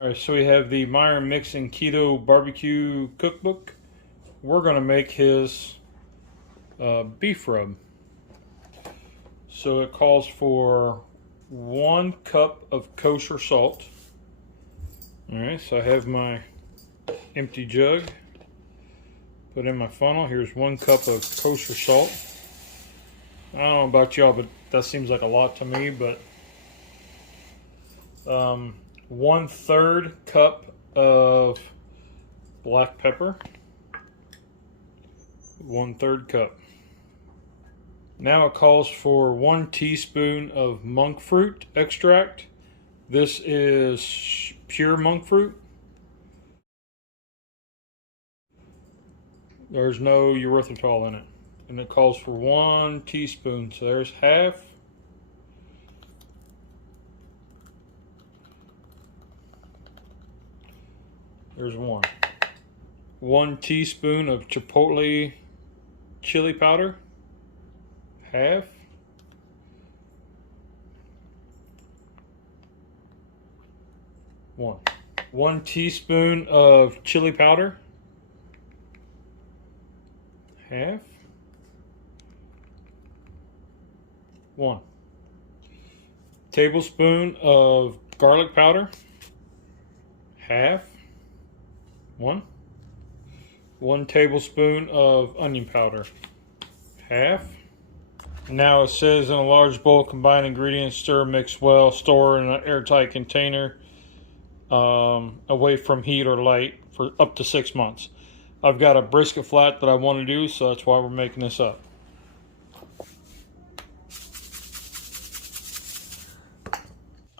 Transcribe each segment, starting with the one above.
All right, so we have the Myron Mixon Keto BBQ cookbook. We're going to make his beef rub. So it calls for 1 cup of kosher salt. All right, so I have my empty jug. Put in my funnel. Here's 1 cup of kosher salt. I don't know about y'all, but that seems like a lot to me, but 1/3 cup of black pepper. 1/3 cup. Now it calls for 1 teaspoon of monk fruit extract. This is pure monk fruit. There's no erythritol in it. And it calls for 1 teaspoon. So there's half. There's 1. 1 teaspoon of chipotle chili powder. Half. One teaspoon of chili powder. Half. 1 tablespoon of garlic powder. Half. 1 tablespoon of onion powder. Half. Now it says in a large bowl, combine ingredients, stir, mix well, store in an airtight container, away from heat or light for up to 6 months. I've got a brisket flat that I want to do, so that's why we're making this up.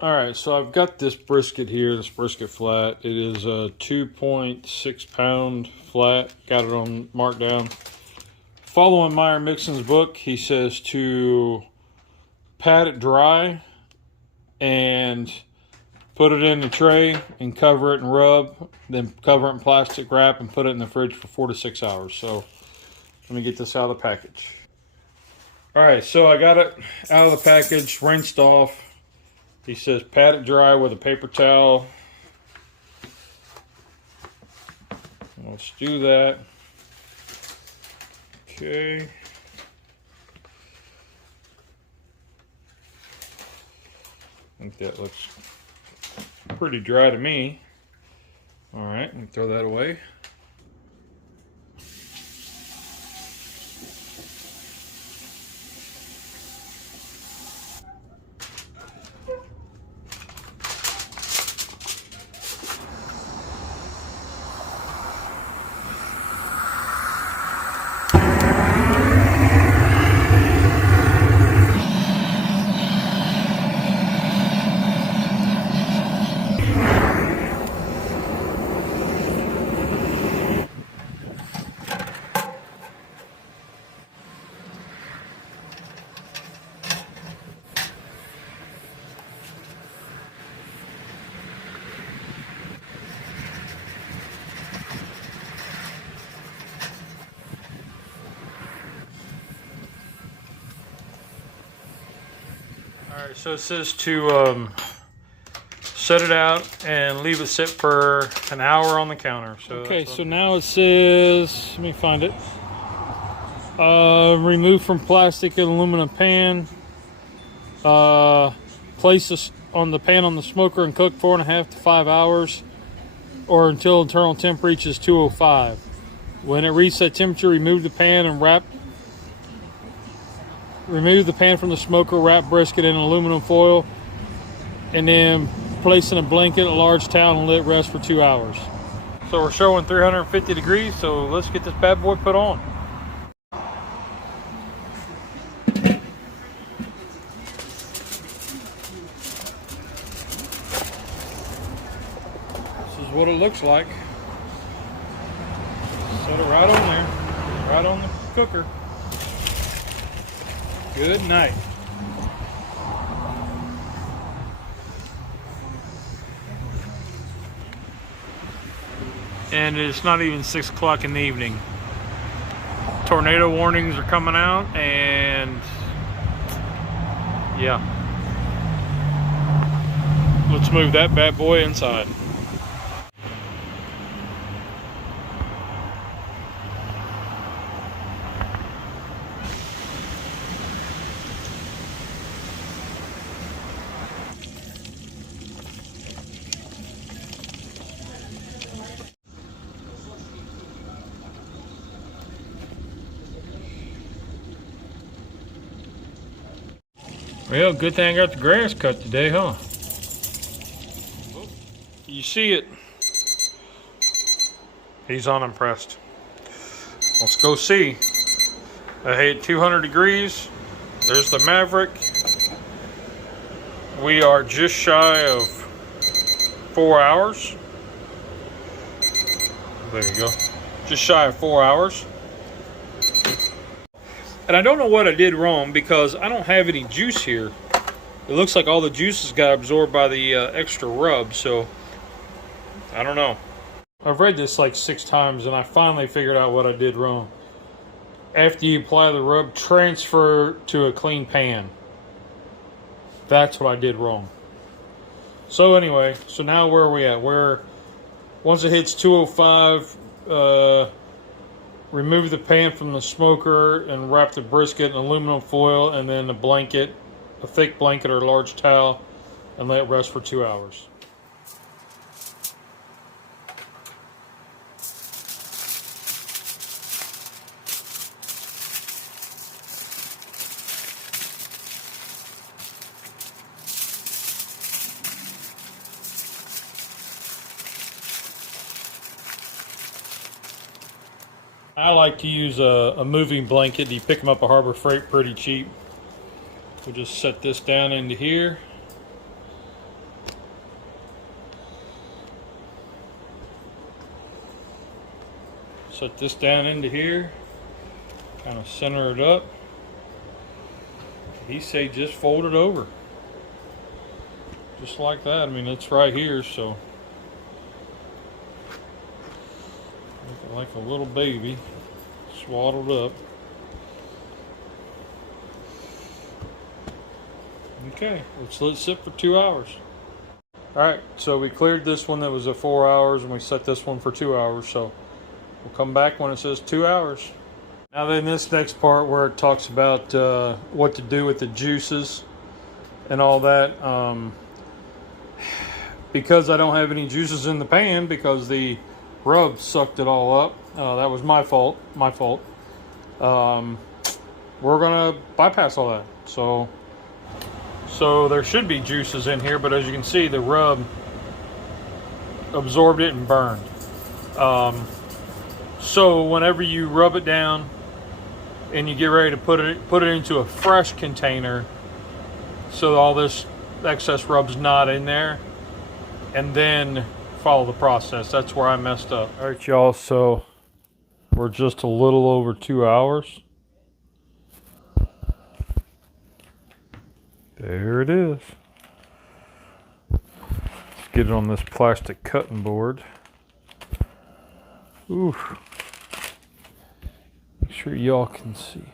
Alright, so I've got this brisket here, this brisket flat. It is a 2.6 pound flat. Got it on markdown. Following Myron Mixon's book, he says to pat it dry and put it in the tray and cover it and rub. Then cover it in plastic wrap and put it in the fridge for 4 to 6 hours. So let me get this out of the package. Alright, so I got it out of the package, rinsed off. He says pat it dry with a paper towel. Let's do that. Okay. I think that looks pretty dry to me. All right, let me throw that away. Alright, so it says to set it out and leave it sit for an hour on the counter. So okay, so now it says, let me find it. Remove from plastic and aluminum pan. Place this on the pan on the smoker and cook 4.5 to 5 hours or until internal temp reaches 205. When it reaches that temperature, remove the pan and remove the pan from the smoker, wrap brisket in aluminum foil, and then place in a blanket, a large towel, and let it rest for 2 hours. So we're showing 350 degrees, so let's get this bad boy put on. This is what it looks like. Set it right on there, right on the cooker. Good night. And it's not even 6 o'clock in the evening. Tornado warnings are coming out, and yeah. Let's move that bad boy inside. Well, good thing I got the grass cut today, huh? You see it. He's unimpressed. Let's go see. I hit 200 degrees. There's the Maverick. We are just shy of 4 hours. There you go. Just shy of 4 hours. And I don't know what I did wrong because I don't have any juice here. It looks like all the juices got absorbed by the extra rub, so I don't know. I've read this like 6 times and I finally figured out what I did wrong. After you apply the rub, transfer to a clean pan. That's what I did wrong. So anyway, so now where are we at? Once it hits 205, remove the pan from the smoker and wrap the brisket in aluminum foil and then a thick blanket or a large towel, and let it rest for 2 hours. I like to use a moving blanket. You pick them up at Harbor Freight pretty cheap. We'll just set this down into here. Set this down into here. Kind of center it up. He say just fold it over. Just like that. I mean, it's right here, so. Like a little baby, swaddled up. Okay, let's let it sit for 2 hours. Alright, so we cleared this one that was at 4 hours and we set this one for 2 hours, so we'll come back when it says 2 hours. Now then, this next part where it talks about what to do with the juices and all that. Because I don't have any juices in the pan because the rub sucked it all up. That was my fault. We're gonna bypass all that. So there should be juices in here, but as you can see, the rub absorbed it and burned. So whenever you rub it down and you get ready to put it into a fresh container, so all this excess rub's not in there, and then follow the process. That's where I messed up. All right, y'all, so we're just a little over 2 hours. There it is. Let's get it on this plastic cutting board. Ooh. Make sure y'all can see.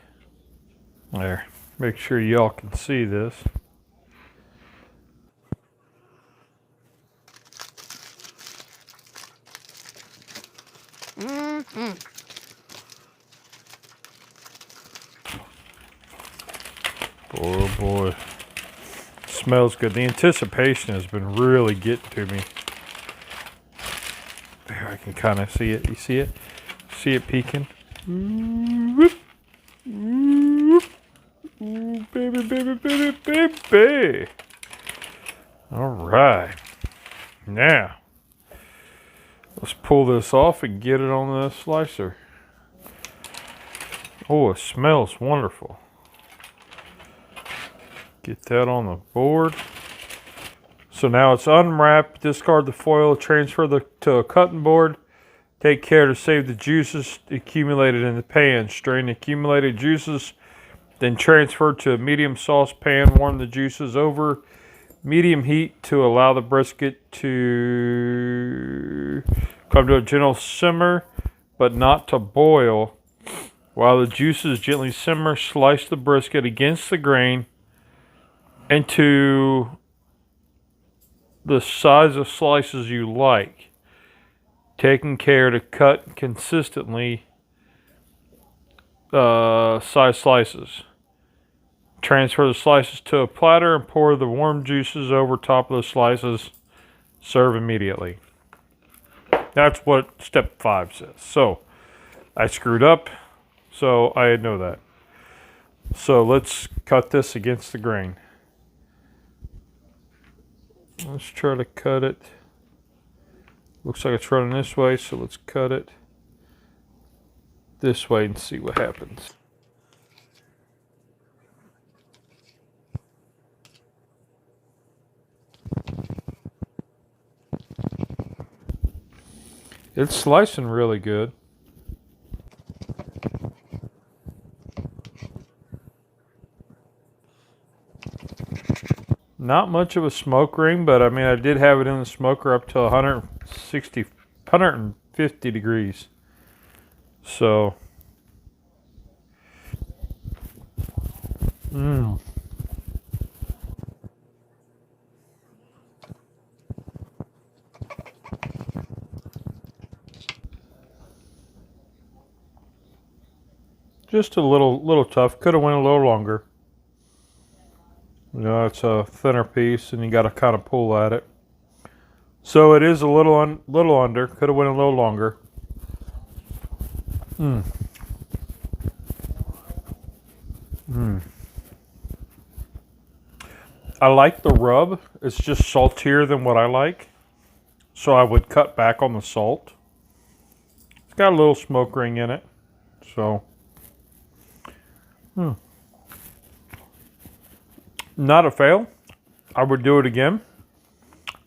There. Make sure y'all can see this. Oh boy, smells good. The anticipation has been really getting to me. There, I can kind of see it. You see it? See it peeking? Ooh, baby, baby, baby, baby. All right, now let's pull this off and get it on the slicer. Oh, it smells wonderful. Get that on the board. So now it's unwrapped. Discard the foil. Transfer to a cutting board. Take care to save the juices accumulated in the pan. Strain the accumulated juices. Then transfer to a medium saucepan. Warm the juices over medium heat to allow the brisket to come to a gentle simmer, but not to boil. While the juices gently simmer, slice the brisket against the grain into the size of slices you like, taking care to cut consistently size slices. Transfer the slices to a platter and pour the warm juices over top of the slices. Serve immediately. That's what step 5 says. So I screwed up, so I know that. So let's cut this against the grain. Let's try to cut it. Looks like it's running this way, so let's cut it this way and see what happens. It's slicing really good. Not much of a smoke ring, but I mean, I did have it in the smoker up to 150 degrees. So, just a little tough. Could have went a little longer. You know, it's a thinner piece, and you got to kind of pull at it. So it is a little under. Could have went a little longer. I like the rub. It's just saltier than what I like, so I would cut back on the salt. It's got a little smoke ring in it, so. Not a fail. I would do it again.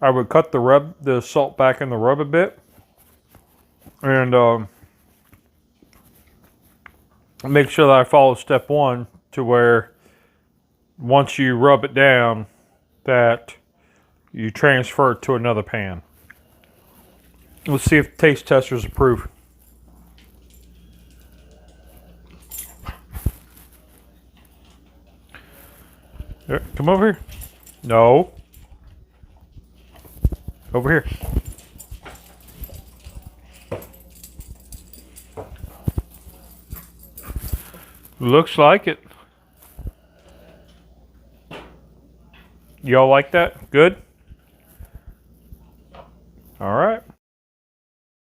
I would cut the salt back in the rub a bit, and make sure that I follow step 1 to where once you rub it down, that you transfer it to another pan. Let's see if taste testers approve. Here, come over here. No. Over here. Looks like it. Y'all like that? Good? All right.